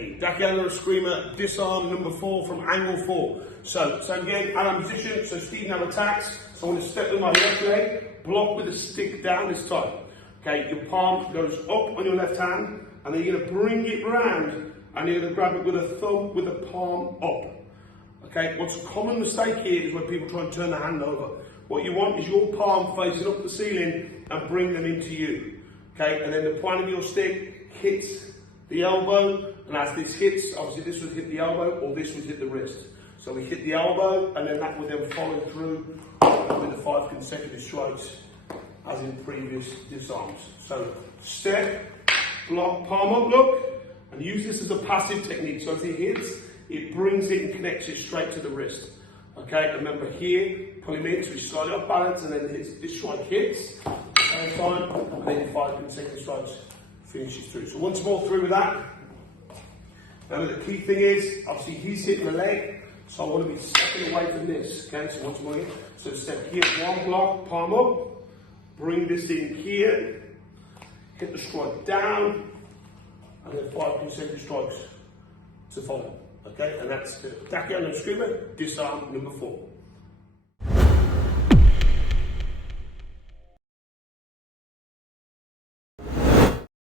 technique. Dacayana Escrima, disarm number 4 from angle 4. So again, I'm position, so Steve now attacks. So I want to step with my left leg, block with the stick down this time. Okay, your palm goes up on your left hand, and then you're going to bring it round, and you're going to grab it with a thumb with the palm up. Okay, what's a common mistake here is when people try and turn the hand over. What you want is your palm facing up the ceiling and bring them into you. Okay, and then the point of your stick hits the elbow, and as this hits, obviously this would hit the elbow or this would hit the wrist. So we hit the elbow, and then that would then follow through with the 5 consecutive strikes as in previous disarms. So step, block, palm up, look, and use this as a passive technique. So as it hits, it brings it and connects it straight to the wrist. Okay, remember here, pull him in, so he's slightly off balance, and then this strike hits, same time, and then 5 consecutive strikes finishes through. So once more through with that. Now the key thing is, obviously he's hitting the leg, so I want to be stepping away from this. Okay, so once more here, so step here, 1 block, palm up, bring this in here, hit the strike down, and then 5 consecutive strikes to follow. Okay, and that's the Dacayana Escrima, disarm number 4.